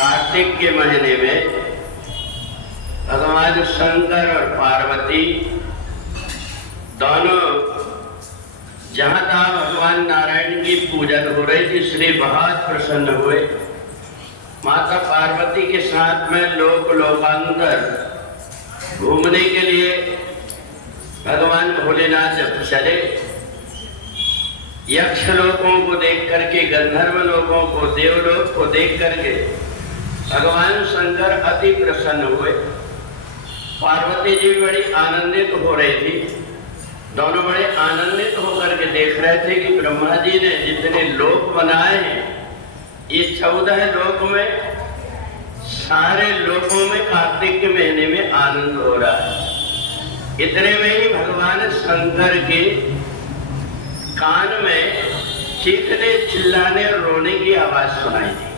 कार्तिक के महीने में भगवान शंकर और पार्वती दोनों जहां तहां भगवान नारायण की पूजन हो रही थी, इसलिए बहुत प्रसन्न हुए। माता पार्वती के साथ में लोकांतर घूमने के लिए भगवान भोलेनाथ जब चले, यक्ष लोगों को देख करके, गंधर्व लोगों को, देवलोक को देख करके भगवान शंकर अति प्रसन्न हुए। पार्वती जी बड़ी आनंदित हो रही थी। दोनों बड़े आनंदित होकर के देख रहे थे कि ब्रह्मा जी ने जितने लोक बनाए हैं, ये 14 लोक में, सारे लोकों में कार्तिक के महीने में आनंद हो रहा है। इतने में ही भगवान शंकर के कान में चीखने, चिल्लाने और रोने की आवाज सुनाई दी।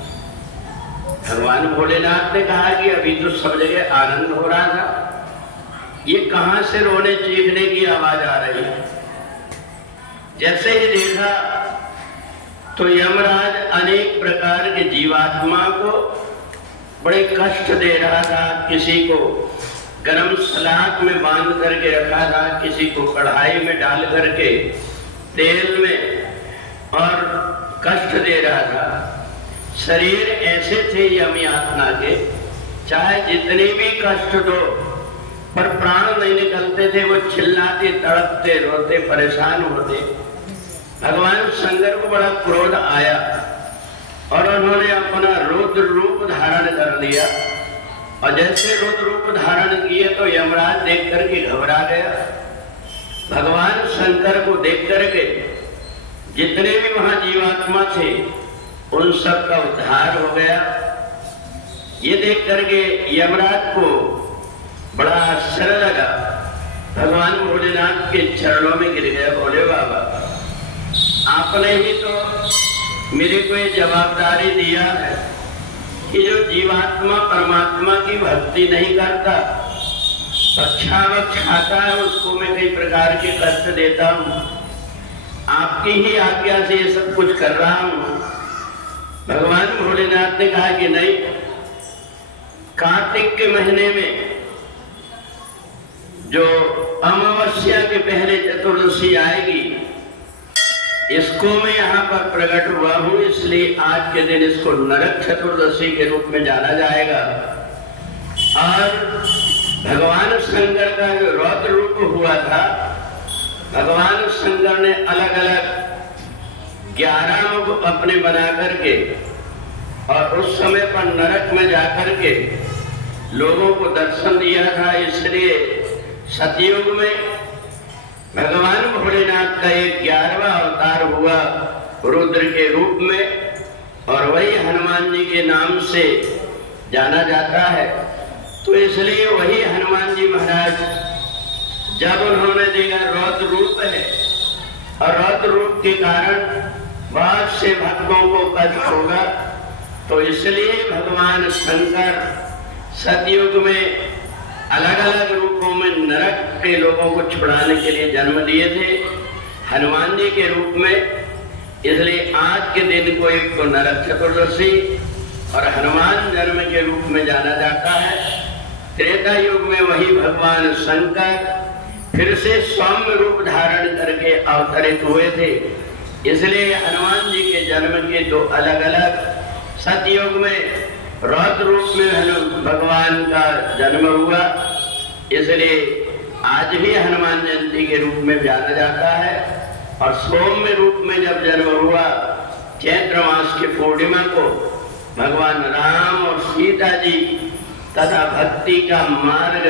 भगवान भोलेनाथ ने कहा कि अभी तो सब जगह आनंद हो रहा था, ये कहां से रोने चीखने की आवाज आ रही है। जैसे ही देखा तो यमराज अनेक प्रकार के जीवात्मा को बड़े कष्ट दे रहा था। किसी को गरम सलाख में बांध करके रखा था, किसी को कढ़ाई में डाल करके तेल में और कष्ट दे रहा था। शरीर ऐसे थे यम यातना के, चाहे जितने भी कष्ट दो पर प्राण नहीं निकलते थे। वो चिल्लाते, तड़पते, रोते, परेशान होते। भगवान शंकर को बड़ा क्रोध आया और उन्होंने अपना रुद्र रूप धारण कर लिया। और जैसे रुद्र रूप धारण किए तो यमराज देख करके घबरा गया। भगवान शंकर को देख करके जितने भी वहां जीवात्मा थे उन सब का उद्धार हो गया। ये देख करके यमराज को बड़ा आश्चर्य लगा। भगवान भोलेनाथ के चरणों में गिर गया। बोले बाबा, आपने ही तो मेरे को ये जवाबदारी दिया है कि जो जीवात्मा परमात्मा की भक्ति नहीं करता, खाता है, उसको मैं कई प्रकार के कष्ट देता हूँ। आपकी ही आज्ञा से ये सब कुछ कर रहा हूँ। भगवान भोलेनाथ ने कहा कि नहीं, कार्तिक के महीने में जो अमावस्या के पहले चतुर्दशी आएगी, इसको मैं यहाँ पर प्रकट हुआ हूँ, इसलिए आज के दिन इसको नरक चतुर्दशी के रूप में जाना जाएगा। और भगवान शंकर का जो रौद्र रूप हुआ था, भगवान शंकर ने अलग अलग 11 लोग अपने बना करके और उस समय पर नरक में जाकर के लोगों को दर्शन दिया था। इसलिए सतयुग में भगवान भोलेनाथ का एक 11वां अवतार हुआ रुद्र के रूप में, और वही हनुमान जी के नाम से जाना जाता है। तो इसलिए वही हनुमान जी महाराज जब उन्होंने देखा रौद्र रूप है और रौद्र रूप के कारण बहुत से भक्तों को कष्ट होगा, तो इसलिए भगवान शंकर सतयुग में अलग अलग रूपों में नरक के लोगों को छुड़ाने के लिए जन्म लिए थे हनुमान जी के रूप में। इसलिए आज के दिन को एक तो नरक चतुर्दशी और हनुमान जन्म के रूप में जाना जाता है। त्रेता युग में वही भगवान शंकर फिर से सौम्य रूप धारण करके अवतरित हुए थे। इसलिए हनुमान जी के जन्म के दो अलग अलग, सतयुग में रौद्र रूप में भगवान का जन्म हुआ, इसलिए आज भी हनुमान जयंती के रूप में जाना जाता है। और सौम्य रूप में जब जन्म हुआ, चैत्र मास की पूर्णिमा को भगवान राम और सीता जी तथा भक्ति का मार्ग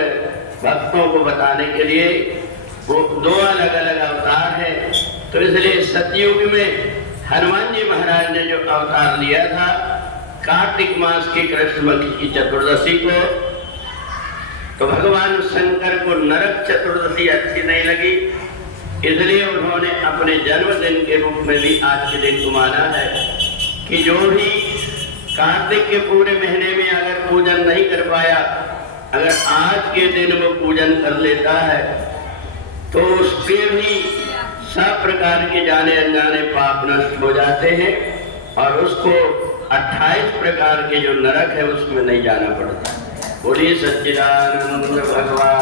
भक्तों को बताने के लिए वो दो अलग अलग अवतार है। तो इसलिए सतयुग में हनुमान जी महाराज ने जो अवतार लिया था कार्तिक मास की कृष्ण पक्ष की चतुर्दशी को, तो भगवान शंकर को नरक चतुर्दशी अच्छी नहीं लगी, इसलिए उन्होंने अपने जन्मदिन के रूप में भी आज के दिन को माना है कि जो भी कार्तिक के पूरे महीने में अगर पूजन नहीं कर पाया, अगर आज के दिन वो पूजन कर लेता है तो उसके भी सब प्रकार के जाने अनजाने पाप नष्ट हो जाते हैं और उसको 28 प्रकार के जो नरक है उसमें नहीं जाना पड़ता। बोलिए सच्चिदानंद भगवान